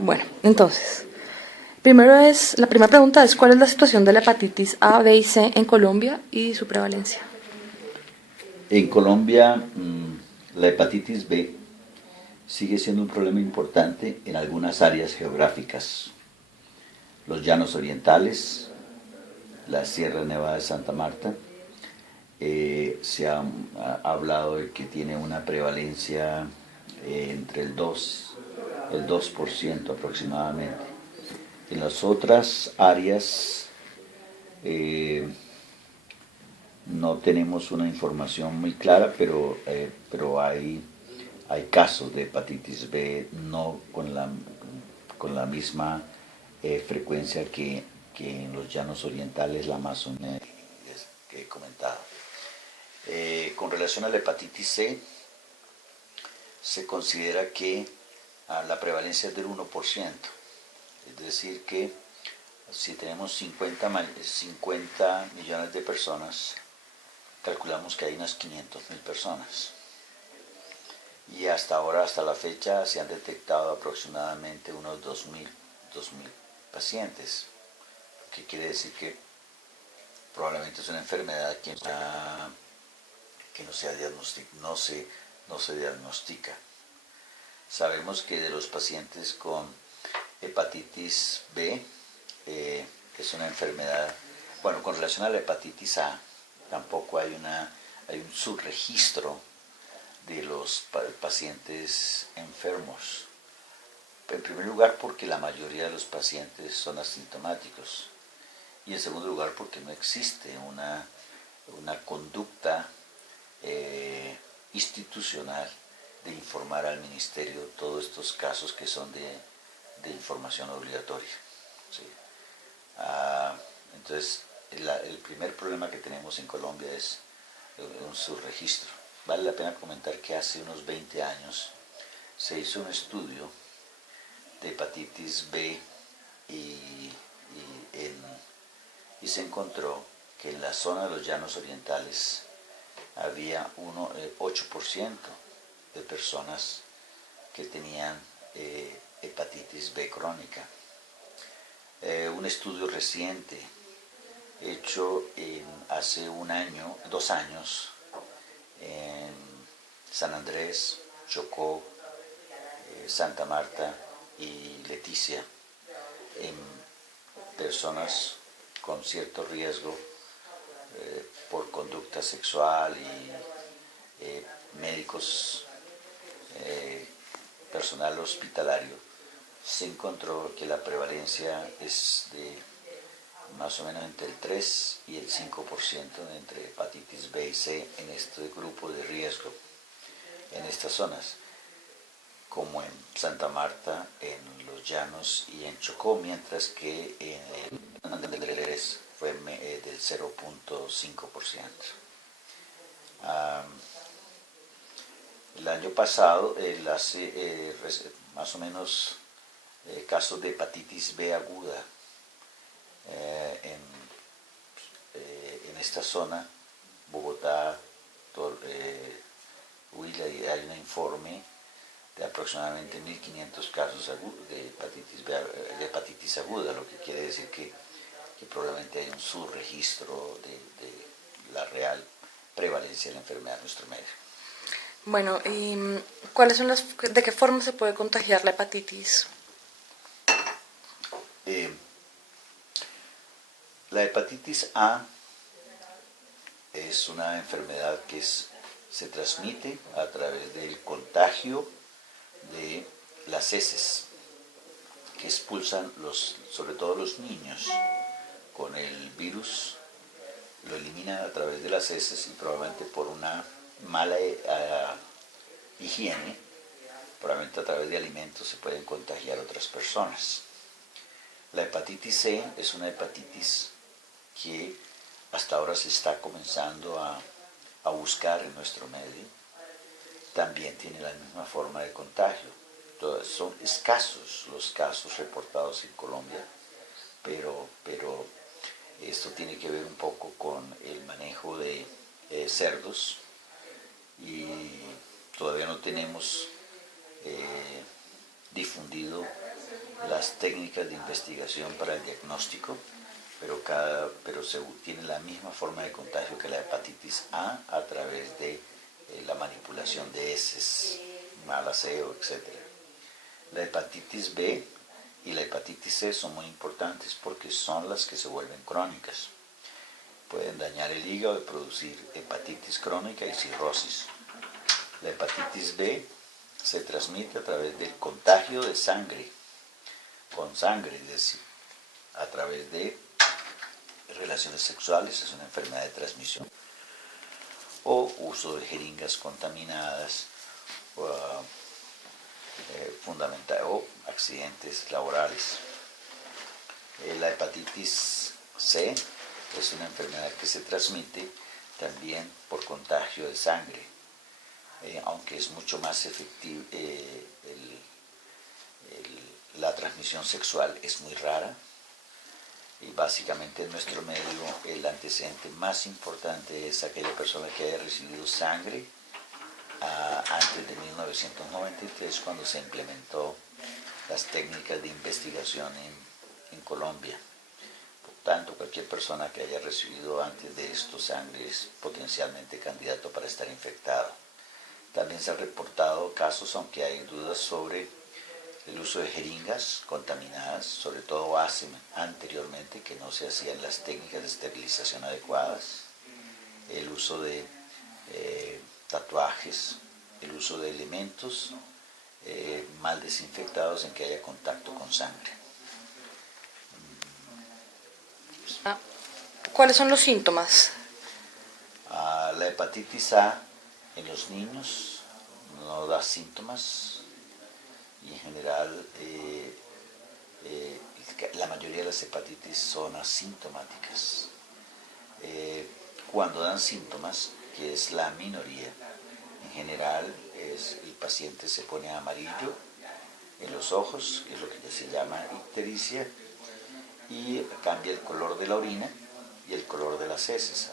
Bueno, entonces, la primera pregunta es ¿cuál es la situación de la hepatitis A, B y C en Colombia y su prevalencia? En Colombia, la hepatitis B sigue siendo un problema importante en algunas áreas geográficas. Los llanos orientales, la Sierra Nevada de Santa Marta, se ha hablado de que tiene una prevalencia entre el 2% aproximadamente. En las otras áreas no tenemos una información muy clara, pero hay casos de hepatitis B no con la misma frecuencia que en los llanos orientales, la Amazonía que he comentado. Con relación a la hepatitis C, se considera que la prevalencia es del 1%, es decir que si tenemos 50 millones de personas, calculamos que hay unas 500.000 personas. Y hasta ahora, hasta la fecha, se han detectado aproximadamente unos 2.000 pacientes, que quiere decir que probablemente es una enfermedad que no se diagnostica. Sabemos que de los pacientes con hepatitis B, es una enfermedad, bueno, con relación a la hepatitis A, tampoco hay un subregistro de los pacientes enfermos. En primer lugar, porque la mayoría de los pacientes son asintomáticos. Y en segundo lugar, porque no existe una conducta institucional de informar al ministerio todos estos casos que son de información obligatoria. ¿Sí? Entonces, el primer problema que tenemos en Colombia es un subregistro. Vale la pena comentar que hace unos 20 años se hizo un estudio de hepatitis B y se encontró que en la zona de los llanos orientales había 8% de personas que tenían hepatitis B crónica. Un estudio reciente hecho hace 2 años en San Andrés, Chocó, Santa Marta y Leticia, en personas con cierto riesgo por conducta sexual y médicos, personal hospitalario, se encontró que la prevalencia es de más o menos entre el 3 y el 5% entre hepatitis B y C en este grupo de riesgo, en estas zonas, como en Santa Marta, en Los Llanos y en Chocó, mientras que en Andrés fue del 0.5%. El año pasado, hace más o menos casos de hepatitis B aguda en esta zona, Bogotá, Huila, hay un informe de aproximadamente 1.500 casos de hepatitis aguda, lo que quiere decir que probablemente hay un subregistro de la real prevalencia de la enfermedad en nuestro medio. Bueno, ¿y de qué forma se puede contagiar la hepatitis? La hepatitis A es una enfermedad que se transmite a través del contagio de las heces que expulsan sobre todo los niños con el virus, lo eliminan a través de las heces y probablemente por una mala higiene, probablemente a través de alimentos se pueden contagiar a otras personas. La hepatitis C es una hepatitis que hasta ahora se está comenzando a buscar en nuestro medio. También tiene la misma forma de contagio. Entonces, son escasos los casos reportados en Colombia, pero esto tiene que ver un poco con el manejo de cerdos y todavía no tenemos difundido las técnicas de investigación para el diagnóstico, pero tiene la misma forma de contagio que la hepatitis A través de la manipulación de heces, mal aseo, etc. La hepatitis B y la hepatitis C son muy importantes porque son las que se vuelven crónicas. Pueden dañar el hígado y producir hepatitis crónica y cirrosis. La hepatitis B se transmite a través del contagio de sangre, con sangre, es decir, a través de relaciones sexuales, es una enfermedad de transmisión, o uso de jeringas contaminadas, o accidentes laborales. La hepatitis C es una enfermedad que se transmite también por contagio de sangre, aunque es mucho más efectivo, la transmisión sexual es muy rara, y básicamente en nuestro medio el antecedente más importante es aquella persona que haya recibido sangre antes de 1993, cuando se implementó las técnicas de investigación en Colombia. Por tanto, cualquier persona que haya recibido antes de esto sangre es potencialmente candidato para estar infectado. También se han reportado casos, aunque hay dudas sobre el uso de jeringas contaminadas, sobre todo anteriormente, que no se hacían las técnicas de esterilización adecuadas, el uso de tatuajes, el uso de elementos mal desinfectados en que haya contacto con sangre. ¿Cuáles son los síntomas? La hepatitis A en los niños no da síntomas y en general la mayoría de las hepatitis son asintomáticas. Cuando dan síntomas, que es la minoría, en general el paciente se pone amarillo en los ojos, que es lo que se llama ictericia, y cambia el color de la orina y el color de las heces.